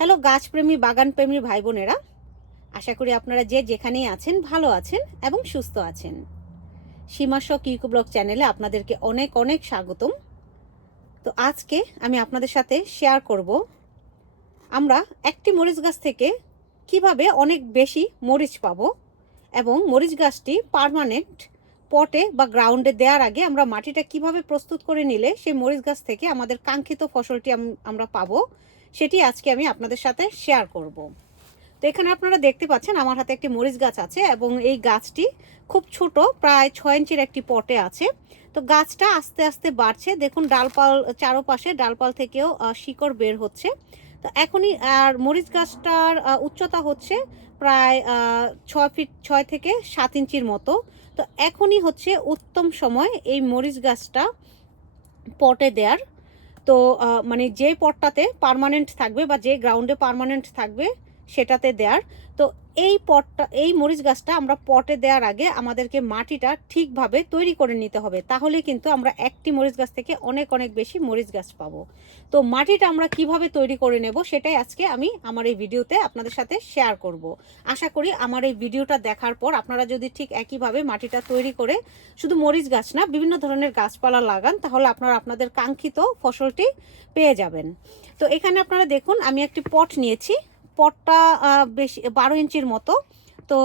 Hello, গাছপ্রেমী, বাগানপ্রেমী ভাই বোনেরা আশা করি আপনারা যে যেখানেই আছেন, ভালো আছেন এবং সুস্থ আছেন। সীমাশক ইউকো ব্লগ চ্যানেলে আপনাদেরকে অনেক অনেক স্বাগতম। তো আজকে আমি আপনাদের সাথে শেয়ার করব আমরা একটি মরিচ গাছ থেকে কীভাবে অনেক বেশি মরিচ পাবো এবং মরিচ গাছটি পার্মানেন্ট পটে বা গ্রাউন্ডে দেওয়ার আগে আমরা মাটিটা কীভাবে প্রস্তুত করে নিলে সেই মরিচ গাছ থেকে আমাদের কাঙ্ক্ষিত ফসলটি আমরা পাবো সেটি আজকে আমি আপনাদের সাথে শেয়ার করব। তো এখানে আপনারা দেখতে পাচ্ছেন আমার হাতে একটি মরিচ গাছ আছে এবং এই গাছটি খুব ছোট, প্রায় ছয় ইঞ্চির একটি পটে আছে। তো গাছটা আস্তে আস্তে বাড়ছে। দেখুন, ডালপাল চারোপাশে, ডালপাল থেকেও শিকড় বের হচ্ছে। তো এখনই, আর মরিচ গাছটার উচ্চতা হচ্ছে প্রায় ছয় ফিট, ছয় থেকে সাত ইঞ্চির মতো। তো এখনই হচ্ছে উত্তম সময় এই মরিচ গাছটা পটে দেওয়ার তো মানে যে পটটাতে পারমানেন্ট থাকবে বা যে গ্রাউন্ডে পারমানেন্ট থাকবে সেটাতে দেওয়ার তো এই পটটা, এই মরিচ গাছটা আমরা পটে দেওয়ার আগে আমাদেরকে মাটিটা ঠিকভাবে তৈরি করে নিতে হবে। তাহলে কিন্তু আমরা একটি মরিচ গাছ থেকে অনেক অনেক বেশি মরিচ গাছ পাবো। তো মাটিটা আমরা কীভাবে তৈরি করে নেব সেটাই আজকে আমি আমার এই ভিডিওতে আপনাদের সাথে শেয়ার করব। আশা করি আমার এই ভিডিওটা দেখার পর আপনারা যদি ঠিক একইভাবে মাটিটা তৈরি করে শুধু মরিচ গাছ না, বিভিন্ন ধরনের গাছপালা লাগান, তাহলে আপনারা আপনাদের কাঙ্ক্ষিত ফসলটি পেয়ে যাবেন। তো এখানে আপনারা দেখুন, আমি একটি পট নিয়েছি। পটটা বেশি, বারো ইঞ্চির মতো। তো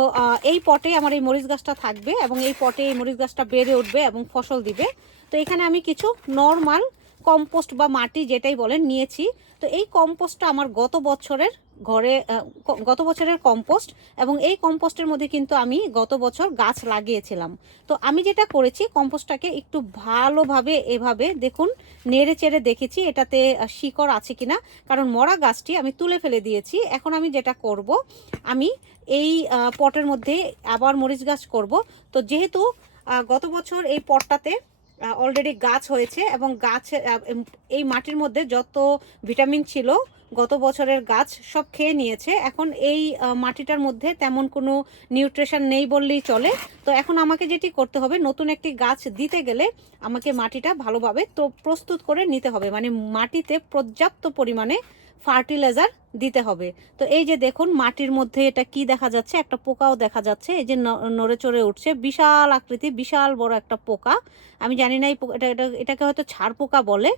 এই পটে আমার এই মরিচ গাছটা থাকবে এবং এই পটে এই মরিচ গাছটা বেড়ে উঠবে এবং ফসল দিবে। তো এখানে আমি কিছু নর্মাল কম্পোস্ট বা মাটি যেটাই বলেন নিয়েছি। তো এই কম্পোস্টটা আমার গত বছরের ঘরে গত বছরের কম্পোস্ট এবং এই কম্পোস্টের মধ্যে কিন্তু আমি গত বছর গাছ লাগিয়েছিলাম। তো আমি যেটা করেছি, কম্পোস্টটাকে একটু ভালোভাবে এভাবে দেখুন, নেড়ে চেড়ে দেখেছি এটাতে শিকড় আছে কিনা। কারণ মরা গাছটি আমি তুলে ফেলে দিয়েছি। এখন আমি যেটা করব, আমি এই পটের মধ্যে আবার মরিচ গাছ করব। তো যেহেতু গত বছর এই পটটাতে অলরেডি গাছ হয়েছে এবং গাছ এই মাটির মধ্যে যত ভিটামিন ছিল, গত বছরের গাছ সব খেয়ে নিয়েছে। এখন এই মাটিটার মধ্যে তেমন কোনো নিউট্রিশন নেই বললেই চলে। তো এখন আমাকে যেটি করতে হবে, নতুন একটি গাছ দিতে গেলে আমাকে মাটিটা ভালোভাবে তো প্রস্তুত করে নিতে হবে। মানে মাটিতে পর্যাপ্ত পরিমাণে ফার্টিলাইজার দিতে হবে। তো এই যে দেখুন, মাটির মধ্যে এটা কি দেখা যাচ্ছে? একটা পোকাও দেখা যাচ্ছে। এই যে নড়ে চড়ে উঠছে। বিশাল আকৃতি, বিশাল বড় একটা পোকা। আমি জানি না এটা এটা, এটাকে হয়তো ছাড় পোকা বলে।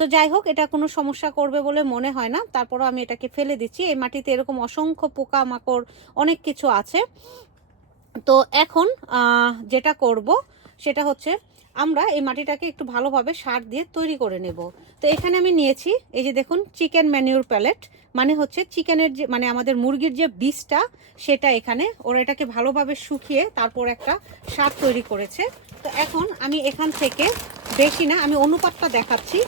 তো যাই হোক, এটা কোনো সমস্যা করবে বলে মনে হয় না। তারপরও আমি এটাকে ফেলে দিচ্ছি। এই মাটিতে এরকম অসংখ্য পোকা মাকড় অনেক কিছু আছে। তো এখন যেটা করব, সেটা হচ্ছে আমরা এই মাটিটাকে একটু ভালোভাবে সার দিয়ে তৈরি করে নেব। তো এখানে আমি নিয়েছি, এই যে দেখুন, চিকেন ম্যানিউর প্যালেট। মানে হচ্ছে চিকেনের যে মানে আমাদের মুরগির যে বীজটা, সেটা এখানে। ওরা এটাকে ভালোভাবে শুকিয়ে তারপর একটা সার তৈরি করেছে। তো এখন আমি এখান থেকে, বেশি না, আমি অনুপাতটা দেখাচ্ছি।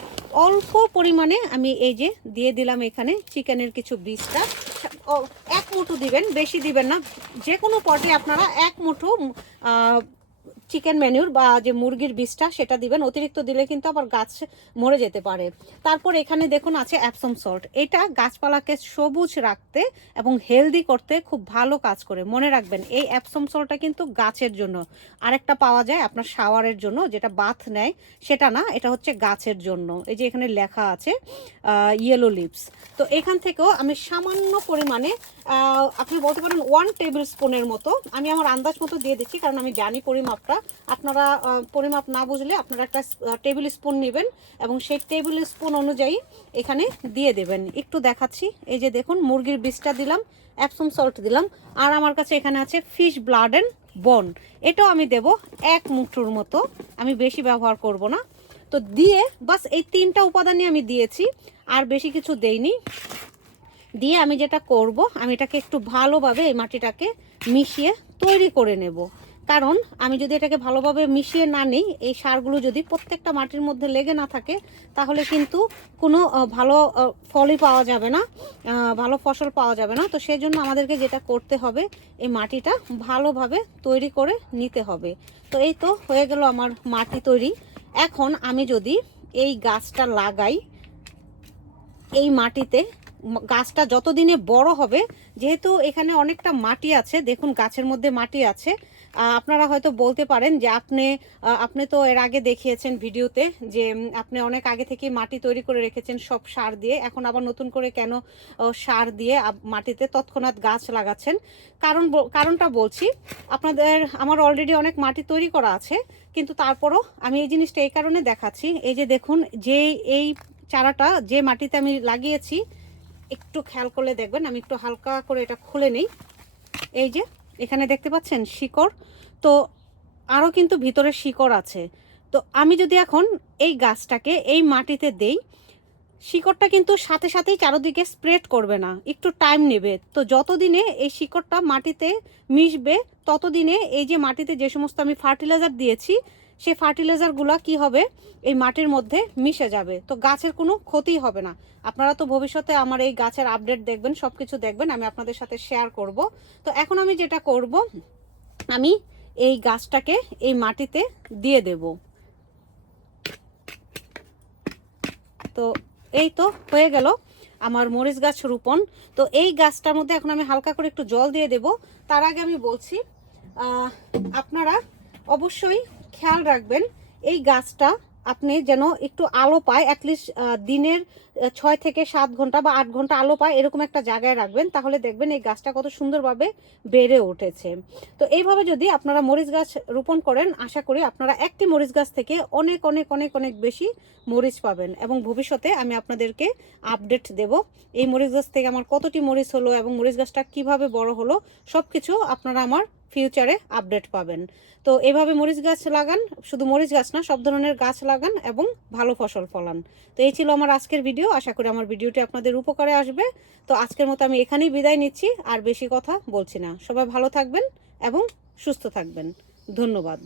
অল্প পরিমাণে আমি এই যে দিয়ে দিলাম এখানে চিকেনের কিছু বীজটা। এক মুঠো দিবেন, বেশি দিবেন না। যে কোনো পটে আপনারা এক মুঠো চিকেন মেনুর বা যে মুরগির বীজটা সেটা দিবেন, অতিরিক্ত দিলে কিন্তু আবার গাছ মরে যেতে পারে। তারপর এখানে দেখুন আছে অ্যাপসম সল্ট এটা গাছপালাকে সবুজ রাখতে এবং হেলদি করতে খুব ভালো কাজ করে। মনে রাখবেন, এই অ্যাপসম সল্টটা কিন্তু গাছের জন্য। আরেকটা পাওয়া যায় আপনার শাওয়ারের জন্য, যেটা বাথ নেয়, সেটা না, এটা হচ্ছে গাছের জন্য। এই যে এখানে লেখা আছে ইয়েলো লিপস তো এখান থেকেও আমি সামান্য পরিমাণে আপনি বলতে পারেন ওয়ান টেবিল স্পুনের মতো। আমি আমার আন্দাজ মতো দিয়ে দিচ্ছি, কারণ আমি জানি পরিমাপটা। আপনারা পরিমাপ না বুঝলে আপনারা একটা টেবিল স্পুন নেবেন এবং সেই টেবিল স্পুন অনুযায়ী এখানে দিয়ে দেবেন। একটু দেখাচ্ছি। এই যে দেখুন, মুরগির বীজটা দিলাম অ্যাপসম সল্ট দিলাম, আর আমার কাছে এখানে আছে ফিশ ব্লাড অ্যান্ড বন এটাও আমি দেব এক মুঠোর মতো, আমি বেশি ব্যবহার করব না। তো দিয়ে বাস এই তিনটা উপাদানই আমি দিয়েছি, আর বেশি কিছু দেইনি। দিয়ে আমি যেটা করব, আমি এটাকে একটু ভালোভাবে এই মাটিটাকে মিশিয়ে তৈরি করে নেব। কারণ আমি যদি এটাকে ভালোভাবে মিশিয়ে না নিই, এই সারগুলো যদি প্রত্যেকটা মাটির মধ্যে লেগে না থাকে, তাহলে কিন্তু কোনো ভালো ফলই পাওয়া যাবে না ভালো ফসল পাওয়া যাবে না। তো সেই জন্য আমাদেরকে যেটা করতে হবে, এই মাটিটা ভালোভাবে তৈরি করে নিতে হবে। তো এই তো হয়ে গেল আমার মাটি তৈরি। এখন আমি যদি এই গাছটা লাগাই, এই মাটিতে গাছটা যতদিনে বড় হবে, যেহেতু এখানে অনেকটা মাটি আছে, দেখুন গাছের মধ্যে মাটি আছে আপনারা হয়তো বলতে পারেন যে আপনি আপনি তো এর আগে দেখিয়েছেন ভিডিওতে যে আপনি অনেক আগে থেকে মাটি তৈরি করে রেখেছেন সব সার দিয়ে, এখন আবার নতুন করে কেন সার দিয়ে মাটিতে তৎক্ষণাৎ গাছ লাগাচ্ছেন। কারণ কারণটা বলছি, আপনাদের, আমার অলরেডি অনেক মাটি তৈরি করা আছে, কিন্তু তারপরও আমি এই জিনিসটা এই কারণে দেখাচ্ছি, এই যে দেখুন যে এই চারাটা যে মাটিতে আমি লাগিয়েছি একটু খেয়াল করলে দেখবেন, আমি একটু হালকা করে এটা খুলে নেই। এই যে, এখানে দেখতে পাচ্ছেন শিকড়। তো আরও কিন্তু ভিতরে শিকড় আছে। তো আমি যদি এখন এই গাছটাকে এই মাটিতে দেই শিকড়টা কিন্তু সাথে সাথেই চারদিকে স্প্রেড করবে না, একটু টাইম নেবে। তো যতদিনে এই শিকড়টা মাটিতে মিশবে, ততদিনে এই যে মাটিতে যে সমস্ত আমি ফার্টিলাইজার দিয়েছি সেই ফার্টিলাইজারগুলো কি হবে? এই মাটির মধ্যে মিশে যাবে। তো গাছের কোনো ক্ষতি হবে না। আপনারা তো ভবিষ্যতে আমার এই গাছের আপডেট দেখবেন সব কিছু দেখবেন, আমি আপনাদের সাথে শেয়ার করব। তো এখন আমি যেটা করব, আমি এই গাছটাকে এই মাটিতে দিয়ে দেব। তো এই তো হয়ে গেল আমার মরিচ গাছ রোপণ। তো এই গাছটার মধ্যে এখন আমি হালকা করে একটু জল দিয়ে দেব। তার আগে আমি বলছি আপনারা অবশ্যই খেয়াল রাখবেন, এই গাছটা আপনি যেন একটু আলো পায় অ্যাটলিস্ট দিনের ছয় থেকে সাত ঘণ্টা বা আট ঘণ্টা আলো পায় এরকম একটা জায়গায় রাখবেন, তাহলে দেখবেন এই গাছটা কত সুন্দরভাবে বেড়ে উঠেছে। তো এইভাবে যদি আপনারা মরিচ গাছ রোপণ করেন, আশা করি আপনারা একটি মরিচ গাছ থেকে অনেক অনেক অনেক অনেক বেশি মরিচ পাবেন এবং ভবিষ্যতে আমি আপনাদেরকে আপডেট দেব এই মরিচ গাছ থেকে আমার কতটি মরিচ হলো এবং মরিচ গাছটা কীভাবে বড় হলো সব কিছু আপনারা আমার ফিউচারে আপডেট পাবেন। তো এভাবে মরিচ গাছ লাগান, শুধু মরিচ গাছ না, সব ধরনের গাছ লাগান এবং ভালো ফসল ফলান। তো এই ছিল আমার আজকের ভিডিও আশা করি আমার ভিডিওটি আপনাদের উপকারে আসবে। তো আজকের মতো আমি এখানেই বিদায় নিচ্ছি, আর বেশি কথা বলছি না। সবাই ভালো থাকবেন এবং সুস্থ থাকবেন। ধন্যবাদ।